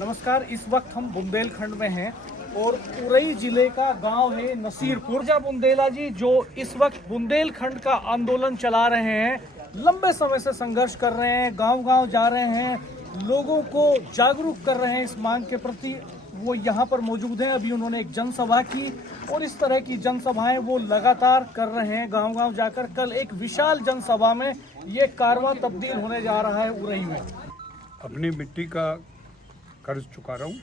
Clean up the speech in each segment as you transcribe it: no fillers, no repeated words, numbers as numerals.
नमस्कार। इस वक्त हम बुंदेलखंड में हैं और उरई जिले का गांव है नसीरपुर। जा बुंदेला जी जो इस वक्त बुंदेलखंड का आंदोलन चला रहे हैं, लंबे समय से संघर्ष कर रहे हैं, गांव-गांव जा रहे हैं, लोगों को जागरूक कर रहे हैं इस मांग के प्रति। वो यहाँ पर मौजूद हैं। अभी उन्होंने एक जनसभा की और इस तरह की जनसभाएं वो लगातार कर रहे हैं गांव-गांव जाकर। कल एक विशाल जनसभा में ये कारवां तब्दील होने जा रहा है उरई में। अपनी मिट्टी का कर्ज चुका रहा हूँ।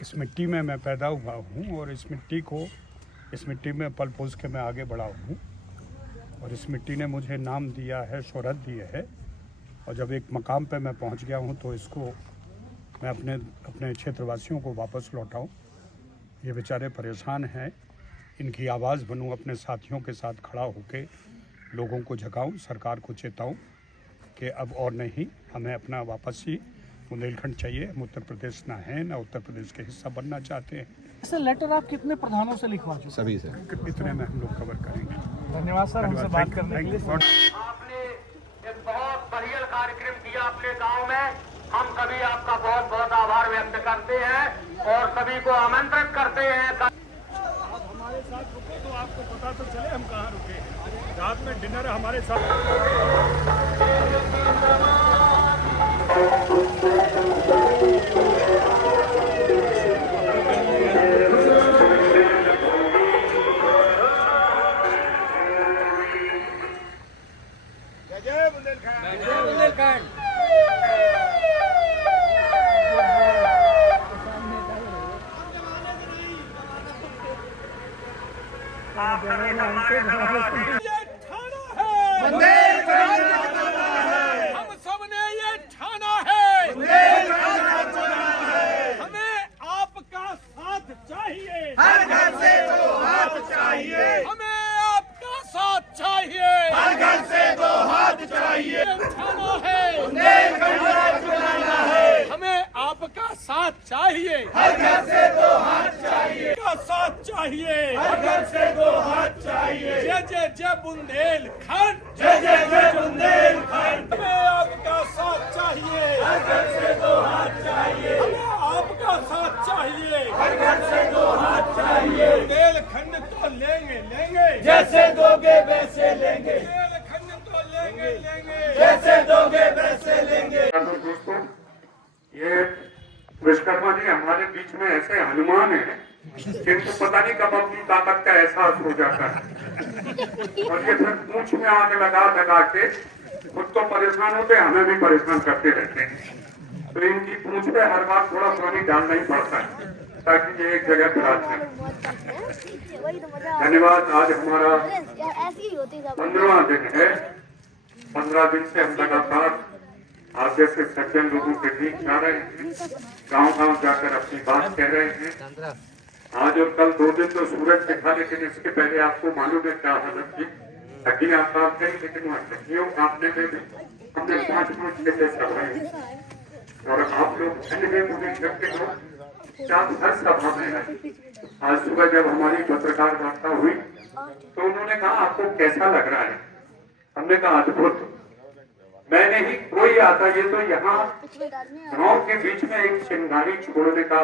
इस मिट्टी में मैं पैदा हुआ हूँ और इस मिट्टी में पल पोस के मैं आगे बढ़ा हूँ और इस मिट्टी ने मुझे नाम दिया है, शोहरत दी है। और जब एक मकाम पे मैं पहुँच गया हूँ तो इसको मैं अपने क्षेत्रवासियों को वापस लौटाऊँ। ये बेचारे परेशान हैं, इनकी आवाज़ बनूँ, अपने साथियों के साथ खड़ा होकर लोगों को जगाऊँ, सरकार को चेताऊँ कि अब और नहीं, हमें अपना वापस ही बुंदेलखंड चाहिए। हम उत्तर प्रदेश ना है ना उत्तर प्रदेश के हिस्सा बनना चाहते हैं। ऐसे लेटर आप कितने प्रधानों से लिखवा चुके? सभी से। इतने में हम लोग कवर करेंगे। धन्यवाद सर, हमसे बात करने के लिए। आपने एक बहुत बढ़िया कार्यक्रम किया अपने गांव में। हम सभी आपका बहुत बहुत आभार व्यक्त करते हैं और सभी को आमंत्रित करते हैं। हमारे साथ रुके तो आपको पता तो चले हम कहाँ रुके हैं। रात में डिनर हमारे साथ। जय बुंदेलखंड, जय बुंदेलखंड। हम सबने ये ठाना है, हमें आपका साथ चाहिए, हर घर से 2 हाथ चाहिए, हमें आपका साथ चाहिए, हर घर से 2 हाथ चाहिए। ठाना है, बुंदेलखंड का चुनाना है, हमें आपका साथ चाहिए, हर घर से 2 हाथ चाहिए, का साथ चाहिए। हर घर से 2 हाथ चाहिए। जय जय जय बुंदेलखंड, जय जय जय बुंदेलखंड। हमें आपका साथ चाहिए, हर घर से 2 हाथ चाहिए, हमें आपका साथ चाहिए, हर घर से 2 हाथ चाहिए। बुंदेलखंड तो लेंगे लेंगे, जैसे दोगे वैसे लेंगे, बुंदेलखंड तो लेंगे लेंगे, जैसे दोगे वैसे लेंगे। दोस्तों, ये विश्वकर्मा जी हमारे बीच में ऐसे हनुमान हैं जिनको पता नहीं कब अपनी ताकत का एहसास हो जाता है और ये फिर पूंछ में आग लगा के खुद तो परेशान होते, हमें भी परेशान करते रहते हैं। तो इनकी पूंछ पे हर बार थोड़ा पानी डालना ही पड़ता है ताकि ये एक जगह पर आ जाए। धन्यवाद। आज हमारा 15वां दिन है। 15 दिन से हम लगातार आज जैसे सज्जन लोगों के बीच जा रहे हैं, गांव-गांव जाकर अपनी बात कह रहे हैं। आज और कल 2 दिन तो सूरज दिखा, लेकिन इसके पहले आपको मालूम है क्या हालत थी। हड्डियां काट गई, लेकिन वह हड्डियों काटने में भी हमने 5-5 घंटे सभाएं और आप लोग मुझे करके लोग हर सभा में है। आज सुबह जब हमारी पत्रकार वार्ता हुई तो उन्होंने कहा आपको कैसा लग रहा है? हमने कहा अद्भुत। मैं नहीं, कोई आता, ये तो यहाँ गांव के बीच में एक चिंगारी छोड़ने का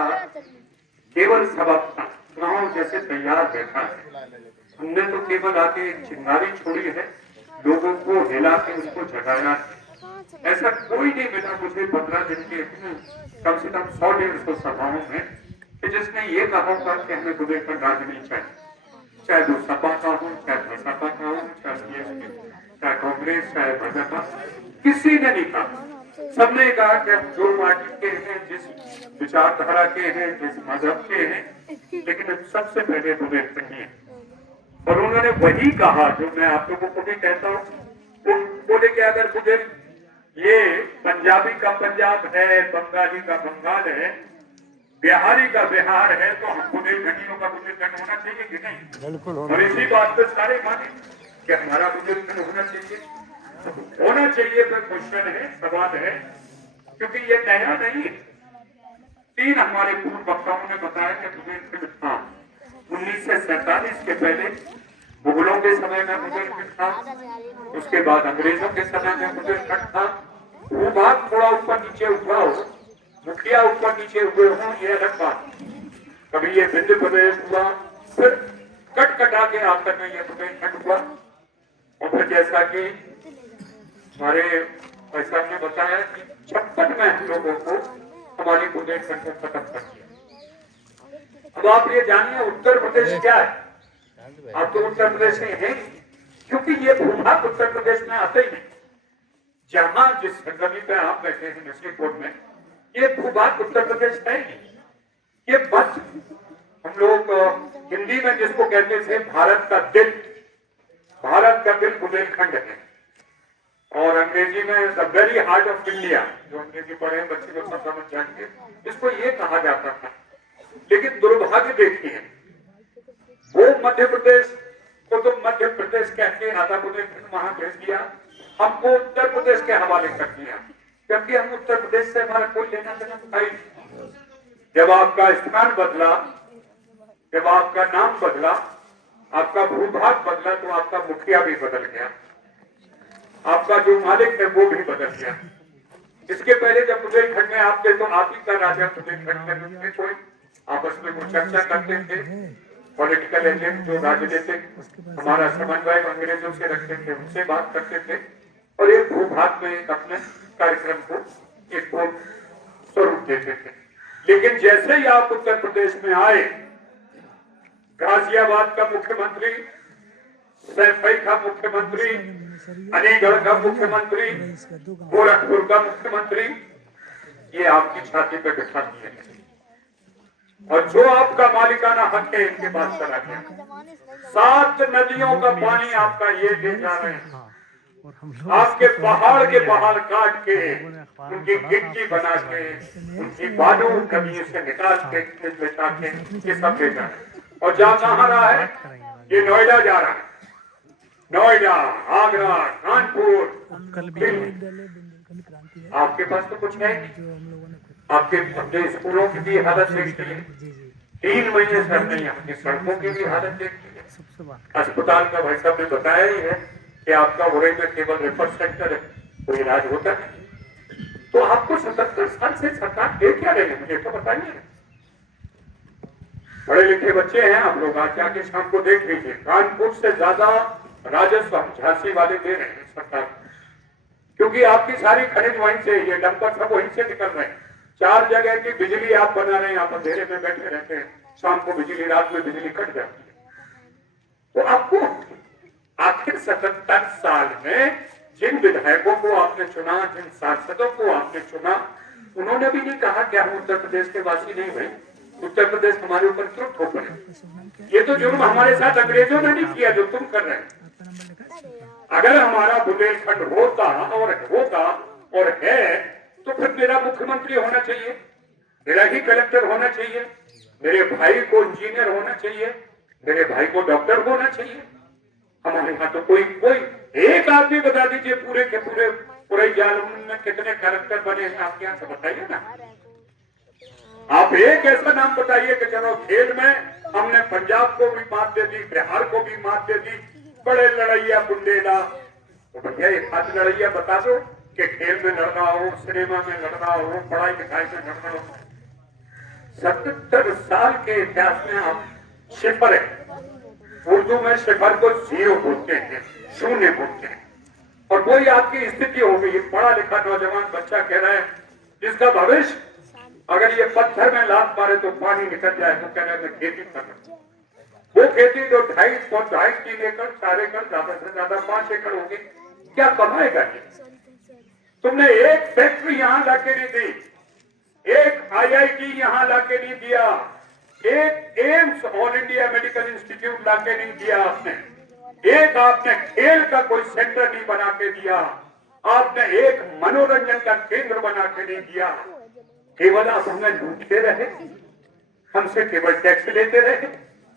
केवल सबब था। गांव जैसे तैयार बैठा है, हमने तो केवल आके एक चिंगारी छोड़ी है, लोगों को हिला के उसको जगाया है। ऐसा कोई नहीं मिला मुझे 15 दिन के कम से कम 100-150 सभाओं में कि जिसने ये कहा होगा कि हमें बुंदेलखंड राज्य नहीं चाहिए। चाहे वो सपा का हो, चाहे बसपा का हो, चाहे बीएसपी, चाहे कांग्रेस, चाहे भाजपा, किसी ने नहीं कहा। सबने कहा कि हम जो पार्टी के हैं, जिस विचारधारा के हैं, जिस मजहब के हैं, लेकिन हम सबसे पहले बुंदेलखंड हैं। और उन्होंने वही कहा जो मैं आप लोगों को भी कहता हूँ। बोले कि अगर बुंदेल ये पंजाबी का पंजाब है, बंगाली का बंगाल है, बिहारी का बिहार है, तो हम बुंदेलखंडियों का बुंदेलखंड होना चाहिए कि नहीं? बिल्कुल। और इसी बात पे सारे माने कि हमारा बुंदेलखंड होना चाहिए। फिर क्वेश्चन है, सवाल है, क्योंकि ये नया नहीं है। 3 हमारे पूर्व वक्ताओं ने बताया कि बुंदेलखंड था 1947 के पहले मुगलों के समय में बुंदेलखंड था, उसके बाद अंग्रेजों के समय में बुंदेलखंड था। वो बात थोड़ा ऊपर नीचे हुआ हो, मुखिया ऊपर नीचे हुए हों ये अलग बात। कभी ये विंध्य प्रदेश हुआ, फिर कट कटा के आकर में ये बुंदेलखंड हुआ, और फिर जैसा कि हमारे भाई साहब ने बताया कि 56 में हम लोगों को हमारी बुंदेलखंड को खत्म कर दिया। अब आप ये जानिए उत्तर प्रदेश क्या है। आप तो उत्तर प्रदेश में हैं, क्योंकि ये भूभाग उत्तर प्रदेश में आते ही नहीं। जहां जिस जमीन पे आप बैठे हैं नसीरपुर में, ये भूभाग उत्तर प्रदेश है नहीं। ये बस हम लोग हिंदी में जिसको कहते थे भारत का दिल, भारत का दिल बुंदेलखंड है, और अंग्रेजी में the very heart of India, जो अंग्रेजी पढ़े हैं बच्चे लोग सब समझ जाएंगे, इसको ये कहा जाता था। लेकिन दुर्भाग्य देखिए, वो मध्य प्रदेश को तो मध्य प्रदेश कह के आधा बुंदेलखंड वहां भेज दिया, हमको उत्तर प्रदेश के हवाले कर दिया, क्योंकि हम उत्तर प्रदेश से हमारा कोई लेना देना था ही नहीं। जब आपका स्थान बदला, जब आपका नाम बदला, आपका भूभाग बदला, तो आपका मुखिया भी बदल गया, आपका जो मालिक है वो भी बदल गया। इसके पहले जब बुंदेलखंड में आप थे तो आप ही का राजा बुंदेलखंड में कोई आपस में वो चर्चा करते थे, पॉलिटिकल एजेंट जो राजनीतिक हमारा समन्वय अंग्रेजों से रखते थे उनसे बात करते थे, और एक भूभाग में एक अपने कार्यक्रम को एक स्वरूप देते थे। लेकिन जैसे ही आप उत्तर प्रदेश में आए, गाजियाबाद का मुख्यमंत्री, सैफई का मुख्यमंत्री, अलीगढ़ का मुख्यमंत्री, गोरखपुर का मुख्यमंत्री, ये आपकी छाती पे बिठा दिए, और जो आपका मालिकाना हक है इनके पास चला गया। 7 नदियों का पानी आपका ये ले जा रहे हैं, आपके पहाड़ काट के, उनकी गिट्टी बना के, उनकी बालू कभी से निकाल के लेटा के ये सब ले जा रहे हैं। और जा कहाँ रहा है? ये नोएडा जा रहा है, नोएडा, आगरा, कानपुर, दिल्ली। आपके पास तो कुछ है नहीं। आपके अपने स्कूलों की भी हालत देखती है, 3 महीने से हमने अपनी सड़कों की भी हालत देखती है। अस्पताल का भाई साहब ने बताया ही है कि आपका उड़े में केवल रेफर सेंटर है, कोई इलाज होता है। तो आपको 77 साल से सरकार दे क्या रहे हैं, मुझे तो बताइए। पढ़े लिखे बच्चे हैं आप लोग, आज जाके शाम को देख लीजिए, कानपुर से ज्यादा राजस्व हम झांसी वाले दे रहे हैं सरकार, क्योंकि आपकी सारी खनिज वहीं से, ये डंपर सब वहीं से निकल रहे हैं। 4 जगह की बिजली आप बना रहे हैं, आप अंधेरे में बैठे रहते हैं, शाम को बिजली, रात में बिजली कट जाती है। तो आपको आखिर 77 साल में जिन विधायकों को आपने चुना, जिन सांसदों को आपने चुना, उन्होंने भी नहीं कहा कि हम उत्तर प्रदेश के वासी नहीं भाई, उत्तर प्रदेश हमारे ऊपर क्यों ठोक रहे हैं? ये तो जुर्म हमारे साथ अंग्रेजों ने नहीं किया जो तुम कर रहे हैं। अगर हमारा बुंदेलखंड होता और होगा और है, तो फिर मेरा मुख्यमंत्री होना चाहिए, मेरा ही कलेक्टर होना चाहिए, मेरे भाई को इंजीनियर होना चाहिए, मेरे भाई को डॉक्टर होना चाहिए। हमारे यहाँ तो कोई एक आदमी बता दीजिए पूरे के पूरे जाल में कितने कलेक्टर बने हैं आपके यहाँ से, बताइए ना। आप एक ऐसा नाम बताइए कि चलो खेल में हमने पंजाब को भी मात दे दी, बिहार को भी मात दे दी, बड़े लड़ैया बुंदेला। तो भैया एक हाथ लड़ैया बता दो कि खेल में लड़ रहा हो, सिनेमा में लड़ रहा हो, पढ़ाई लिखाई में लड़ रहा हो। 77 साल के इतिहास में आप सिफर है, उर्दू में सिफर को 0 बोलते हैं, 0 बोलते हैं, और वही आपकी स्थिति हो गई। पढ़ा लिखा नौजवान बच्चा कह रहा है जिसका भविष्य अगर ये पत्थर में लात मारे तो पानी निकल जाए, तो कह रहे हैं खेती कर रहा हूं। वो खेती जो 2.5-3 एकड़, 4 एकड़, ज्यादा से ज्यादा 5 एकड़ होगी, क्या कमाएगा ये? तुमने एक फैक्ट्री यहाँ लाके नहीं दी, एक IIT यहाँ लाके नहीं दिया, एक AIIMS all India medical institute लाके नहीं दिया आपने, एक आपने खेल का कोई सेंटर नहीं बना के दिया, आपने एक मनोरंजन का केंद्र बना के नहीं दिया। केवल आप हमें लूटते रहे, हमसे केवल टैक्स लेते रहे,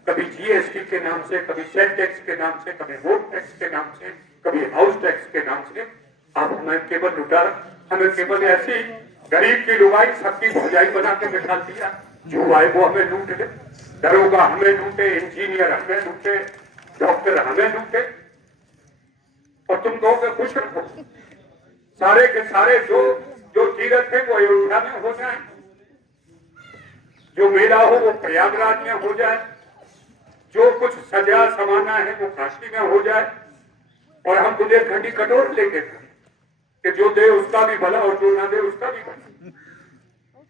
कभी GST के नाम से, कभी सेल टैक्स के नाम से, कभी रोड टैक्स के नाम से, कभी हाउस टैक्स के नाम से। आप हमें केवल लुटा, हमें केवल ऐसी गरीब की लुगाई सबकी भौजाई बना के बिठा दिया, जो आए वो हमें लूट ले। दरोगा हमें लूटे, इंजीनियर हमें लूटे, डॉक्टर हमें लूटे, और तुम कहोगे खुश रखो। सारे के सारे जो तीरथ है वो अयोध्या में हो जाए, जो मेला हो वो प्रयागराज में हो जाए, जो कुछ सजा समाना है वो काशी में हो जाए, और हम बुंदेलखंडी कटोर लेके कि जो दे उसका भी भला और जो ना दे उसका भी भला।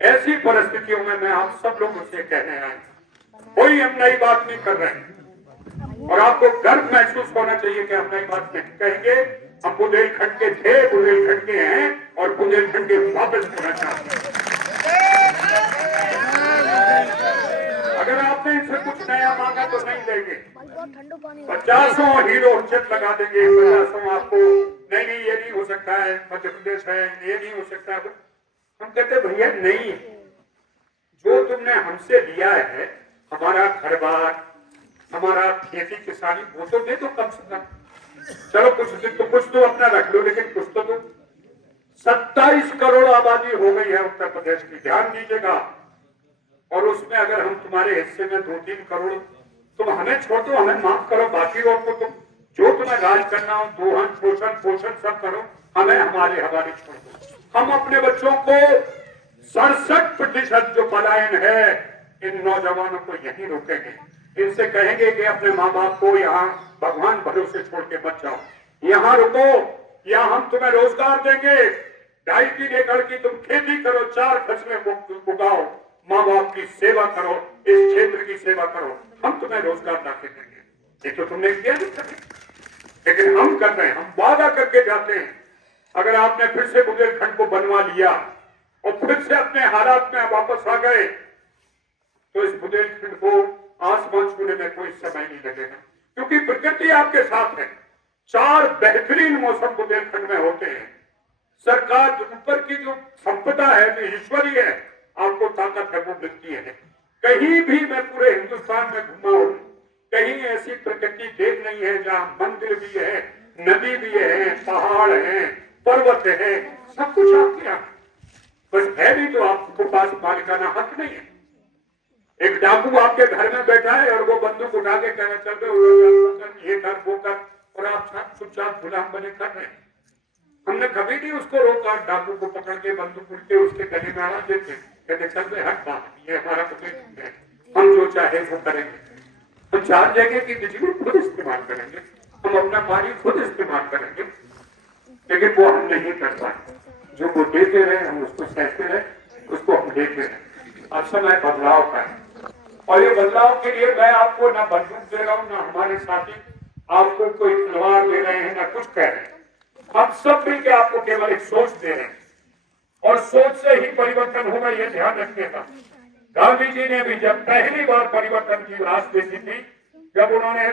ऐसी परिस्थितियों में मैं आप सब लोगों से कहने आए, कोई हम नई बात नहीं कर रहे हैं, और आपको गर्व महसूस होना चाहिए कि हम नई बात नहीं कहेंगे। हम बुंदेलखंड के थे, बुंदेलखंड के हैं और बुंदेलखंड के वापस होना चाहते हैं। अगर आपने इनसे कुछ नया मांगा तो नहीं देंगे। 50 हीरो उच्चत लगा देंगे, 50 आपको नहीं ये नहीं हो सकता है, मध्य प्रदेश है, ये नहीं हो सकता है। हम कहते भैया नहीं, जो तुमने हमसे लिया है, हमारा घर बार, हमारा खेती किसानी, वो तो दे दो कम से कम। चलो कुछ तो अपना रख लो, लेकिन कुछ तो दो। 27 करोड़ आबादी हो गई है उत्तर प्रदेश की, ध्यान दीजिएगा। और उसमें अगर हम तुम्हारे हिस्से में 2-3 करोड़, तुम हमें छोड़ दो, हमें माफ करो, बाकी लोग को तुम जो तुम्हें राज करना हो, दोहन पोषण सब करो, हमें हमारे हवाले छोड़ दो। हम अपने बच्चों को 67% जो पलायन है, इन नौजवानों को यहीं रोकेंगे। इनसे कहेंगे कि अपने माँ बाप को यहाँ भगवान भरोसे छोड़ के मत जाओ, यहाँ रुको, यहाँ हम तुम्हें रोजगार देंगे। 2.5-3 एकड़ की तुम खेती करो, 4 फसलें उगाओ, माँ बाप की सेवा करो, इस क्षेत्र की सेवा करो, हम तुम्हें रोजगार ला के देंगे। ये तो तुमने किया नहीं कभी, लेकिन हम कर रहे हैं, हम वादा करके जाते हैं। अगर आपने फिर से बुंदेलखंड को बनवा लिया और फिर से अपने हालात में वापस आ गए, तो इस बुंदेलखंड को आसमान छूने में कोई समय नहीं लगेगा, क्योंकि प्रकृति आपके साथ है। 4 बेहतरीन मौसम बुंदेलखंड में होते हैं। सरकार ऊपर की जो संपदा है, जो ईश्वरीय है, आपको ताकत है, वो मिलती है। कहीं भी मैं पूरे हिंदुस्तान में घूमा हूं, कहीं ऐसी प्रकृति देख नहीं है जहां मंदिर भी है, नदी भी है, पहाड़ है, पर्वत है, सब कुछ आपके यहाँ। बस है भी तो आपको पास मालिकाना हक नहीं है। एक डाकू आपके घर में बैठा है और वो बंदूक उठा के कहना चल रहे ये कर वो कर, और आप चुपचाप गुलाम बने कर रहे हैं। हमने कभी नहीं उसको रोका, डाकू को पकड़ के बंदूक उठ के उसके गले में आना देते, कहते चल रहे हट बात, ये हमारा प्रदेश है, हम जो चाहे वो करेंगे। हम 4 जगह की बिजली खुद इस्तेमाल करेंगे, हम अपना पानी खुद इस्तेमाल करेंगे, लेकिन वो हम नहीं कर पाए। जो वो देते रहे हम उसको सहते रहे, उसको हम देते रहे। अब समय बदलाव का है, और ये बदलाव के लिए मैं आपको ना बंदूक दे रहा हूँ, ना हमारे साथी आपको कोई तलवार दे रहे हैं, ना कुछ कह रहे हैं। हम सब मिलकर आपको केवल एक सोच दे रहे हैं, और सोच से ही परिवर्तन होगा, ये ध्यान रखिएगा। गांधी जी ने भी जब पहली बार परिवर्तन की आस देखी थी, जब उन्होंने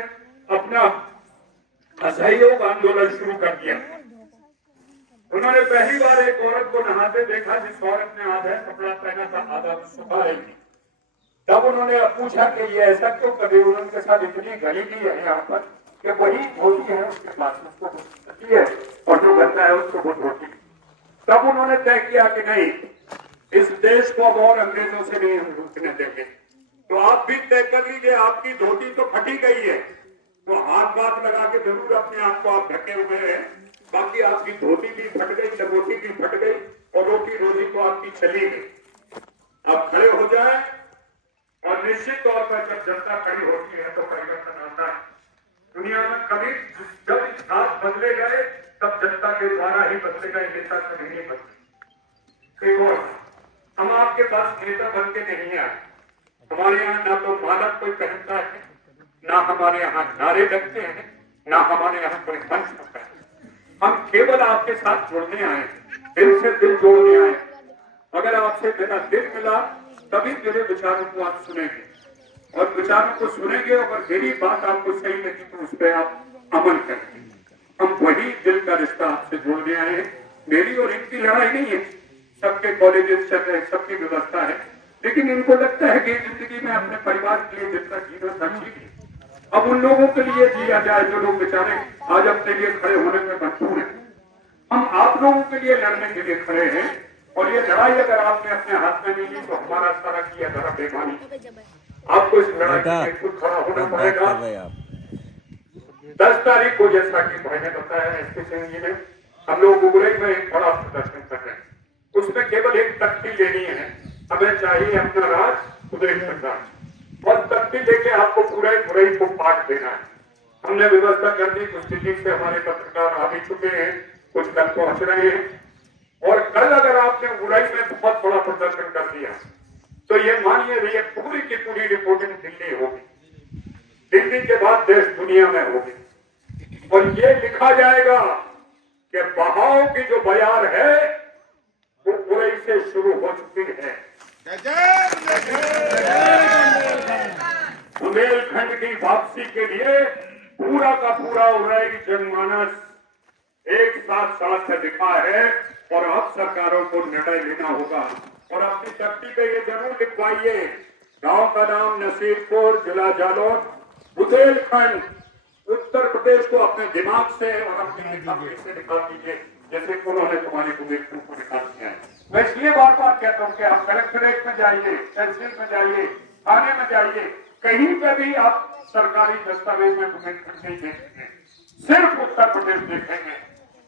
अपना असहयोग आंदोलन शुरू कर दिया, उन्होंने पहली बार एक औरत को नहाते देखा, जिस औरत ने आधा कपड़ा पहना था, आधा सुखा रही थी। तब उन्होंने पूछा कि ये ऐसा क्यों कर रही है, उनके साथ इतनी गरीबी है यहाँ पर कि वही धोती है उसके पास, उसको धोती है, और जो गंदा है उसको वो धोती। तब उन्होंने तय किया कि नहीं, इस देश को अब और अंग्रेजों से नहीं हम रुकने देंगे। तो आप भी तय कर लीजिए, आपकी धोती तो फटी गई है, तो हाथ लगा के जरूर अपने आप को आप ढके हुए रहे, बाकी आपकी धोती भी फट गई, लंगोटी भी फट गई, और रोटी रोजी तो आपकी चली गई। आप खड़े हो जाए, और निश्चित तौर पर जब जनता खड़ी होती है तो परिवर्तन आता है। दुनिया में कभी जब हाथ बदले गए तब जनता के द्वारा ही बदले गए, नेता कभी नहीं बदले। और हम आपके पास नेता बन के नहीं आए। हमारे यहाँ ना तो मानक कोई पहनता है, ना हमारे यहाँ नारे लगते हैं, ना हमारे यहाँ कोई मंच होता है। हम केवल आपके साथ जुड़ने आए, दिल से दिल जोड़ने आए। अगर आपसे मेरा दिल मिला तभी मेरे विचारों को आप सुनेंगे, और विचारों को सुनेंगे, अगर मेरी बात आपको सही लगी तो उस पर आप अमल करेंगे। हम वही दिल का रिश्ता आपसे जोड़ने आए हैं। मेरी और इनकी लड़ाई नहीं है, सबके कॉलेजेस चल रहे, सबकी व्यवस्था है, लेकिन इनको लगता है कि जिंदगी में अपने परिवार के लिए जितना जीवन था जी, अब उन लोगों के लिए जिया जाए जो लोग बेचारे आज अपने लिए खड़े होने में मजबूर हैं। हम आप लोगों के लिए लड़ने के लिए खड़े हैं, और ये लड़ाई अगर आपने अपने हाथ में नहीं ली तो हमारा सारा किया धरा बेमानी। आपको इस लड़ाई के लिए खुद खड़ा होना पड़ेगा। 10 तारीख को, जैसा कि भाई ने बताया एसपी सिंह जी ने, हम लोग उगरई में एक बड़ा प्रदर्शन कर रहे हैं। उसमें केवल एक तख्ती लेनी है, हमें चाहिए अपना राज बुंदेलखंड राज्य, और तख्ती लेके आपको पूरा मुरई को पाठ देना है। हमने व्यवस्था कर दी, कुछ दिल्ली से हमारे पत्रकार आ भी चुके हैं, कुछ कल पहुंच रहे हैं, और कल अगर आपने मुरई में बहुत बड़ा प्रदर्शन कर दिया तो ये मानिए ये पूरी की पूरी रिपोर्टिंग दिल्ली होगी, दिल्ली के बाद देश दुनिया में होगी, और ये लिखा जाएगा कि बहाव की जो बयार है वो मुरई से शुरू हो चुकी है। बुंदेलखंड की वापसी के लिए पूरा का पूरा उरई जनमानस एक साथ साथ से दिखा है, और अब सरकारों को निर्णय लेना होगा। और अपनी तख्ती पे ये जरूर लिखवाइए, गांव का नाम नसीरपुर, जिला जालौन, बुंदेलखंड, उत्तर प्रदेश को अपने दिमाग से और अपने निकाल से निकाल दीजिए, जैसे उन्होंने तुम्हारे बुंदेलखंड को निकाल दिया है। मैं इसलिए बार बार कहता हूँ कि आप कलेक्ट्रेट में जाइए, तहसील में जाइए, थाने में जाइए, कहीं पे भी आप सरकारी दस्तावेज में बुंदेलखंड नहीं देखेंगे, सिर्फ उत्तर प्रदेश देखेंगे।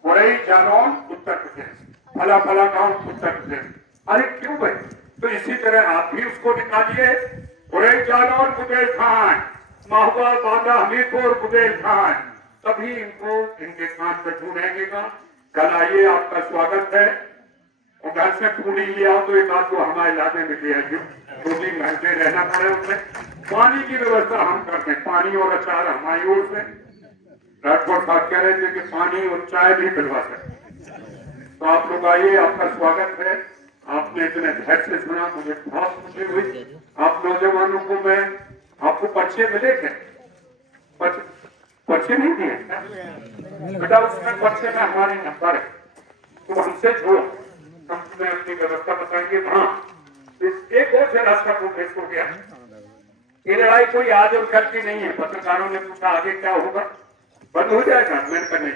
मुरई जालौन उत्तर प्रदेश, फला फला गांव उत्तर प्रदेश। अरे क्यों भाई? तो इसी तरह आप भी उसको निकालिए, मुरई जालौन बुंदेलखंड, महुआ बांदा हमीरपुर बुंदेलखंड, तभी इनको इनके कान पर ढूंढेंगे। कल आइए, आपका स्वागत है, और घर से पूरी ले आओ तो एक आध को हमारे इलाके में ले आइए, 2-3 घंटे रहना पड़े उसमें। पानी की व्यवस्था हम करते हैं, पानी और अचार हमारी ओर से। राठौर साहब कह रहे थे कि पानी और चाय भी पिलवा सकते, तो आप लोग आइए, आपका स्वागत है। आपने इतने धैर्य से सुना, मुझे बहुत खुशी हुई। आप नौजवानों को मैं आपको पर्चे मिले थे, पर्चे नहीं दिए बेटा, उसमें पर्चे में हमारी नंबर है, तो हमसे जोड़ो, हम तुम्हें अपनी व्यवस्था बताएंगे। हाँ, एक और से रास्ता प्रोग्रेस हो गया। ये लड़ाई कोई आज और कल की नहीं है। पत्रकारों ने पूछा आगे क्या होगा, बंद हो जाएगा? मैंने कहा नहीं,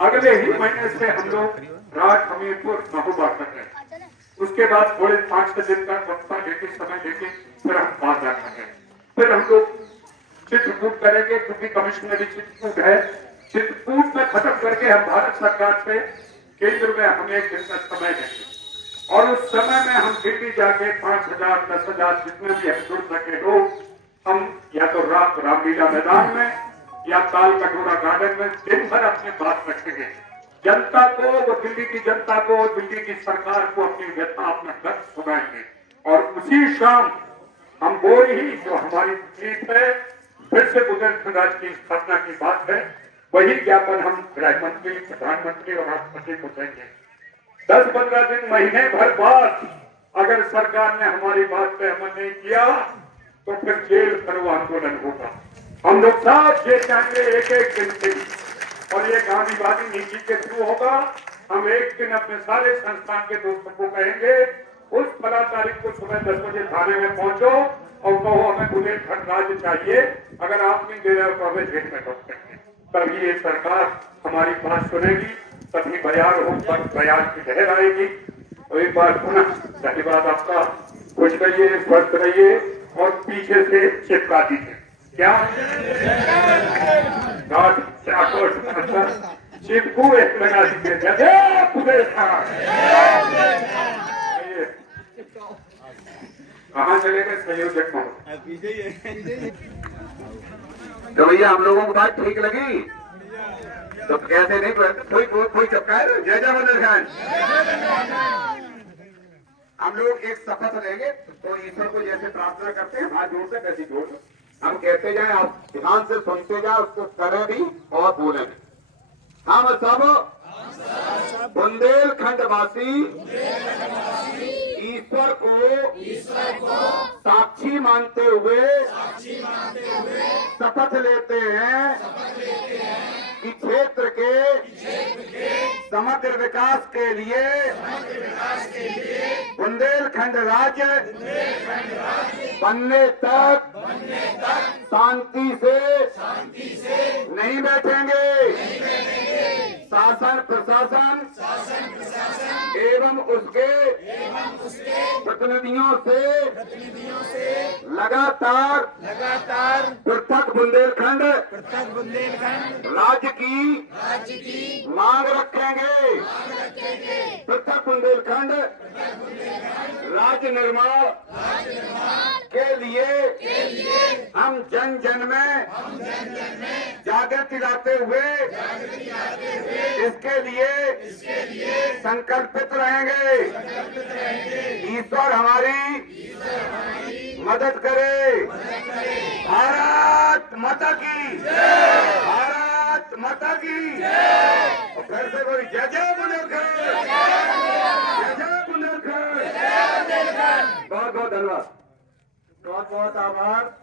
अगले ही महीने से हम लोग राज हमीरपुर महुआ कर रहे हैं। उसके बाद थोड़े 5-6 दिन का वक्फा लेके, समय लेके फिर हम बात रखेंगे। फिर हम लोग चित्रकूट करेंगे, क्योंकि कमिश्नरी चित्रकूट है। चित्रकूट में खत्म करके हम भारत सरकार से केंद्र में हम 1 दिन का समय देंगे, और उस समय में हम दिल्ली जाके 5,000, 10,000 जितने भी हम जुड़ सके लोग, हम या तो रामलीला मैदान में या ताल कटोरा गार्डन में दिन भर अपनी बात रखेंगे। जनता को, वो दिल्ली की जनता को, दिल्ली की सरकार को अपनी व्यथा, अपना दर्द सुनाएंगे, और उसी शाम हम वो ही जो हमारी तकलीफ है, फिर से बुंदेलखंड राज्य की स्थापना की बात है, वही ज्ञापन हम गृह मंत्री, प्रधानमंत्री और राष्ट्रपति को देंगे। 10-15 दिन, महीने भर बाद अगर सरकार ने हमारी बात पे अमल नहीं किया तो फिर जेल करो आंदोलन होगा। हम लोग साथ ये चाहेंगे एक दिन से, और ये गांधीवादी नीति के थ्रू होगा। हम एक दिन अपने सारे संस्थान के दोस्तों को कहेंगे, उस 15 तारीख को सुबह 10 बजे थाने में पहुंचो और कहो हमें बुंदेलखंड राज्य चाहिए, अगर आप नहीं दे रहे हो तो हमें जेल में रोक देंगे। तभी ये सरकार हमारी बात सुनेगी, तभी बयार हो पर बयार की लहर आएगी। तो एक बार पुनः धन्यवाद आपका, खुश रहिए, स्वस्थ रहिए, और पीछे से चिपका दीजिए क्या चिपकू एक लगा दीजिए, जय बुंदेलखंड। कहाँ चले गए संयोजक? तो भैया हम लोगों को बात ठीक लगी, तो कैसे नहीं कोई चपकाए ना, जय जय बुंदेलखंड। हम लोग एक शपथ लेंगे, तो ईश्वर को जैसे प्रार्थना करते हैं हाथ जोड़ से वैसे जोड़ दो, हम कहते जाए, आप ध्यान से सुनते जाए, उसको करें भी और बोले भी। हम सब बुंदेलखंड वासी ईश्वर को साक्षी मानते हुए शपथ लेते हैं कि क्षेत्र के समग्र विकास के लिए बुंदेलखंड राज्य बनने तक शांति से नहीं बैठेंगे। शासन प्रशासन एवं उसके प्रतिनिधियों से लगातार पृथक बुंदेलखंड राज्य की मांग रखेंगे। पृथक बुंदेलखंड राज्य निर्माण के लिए हम जन जन में जागृति लाते हुए इसके लिए संकल्पित रहेंगे। ईश्वर हमारी मदद करे। भारत माता की, भारत माता की। और फिर से बोली जय जय बुंदेलखंड, जय जय बुंदेलखंड। बहुत बहुत धन्यवाद, बहुत बहुत आभार।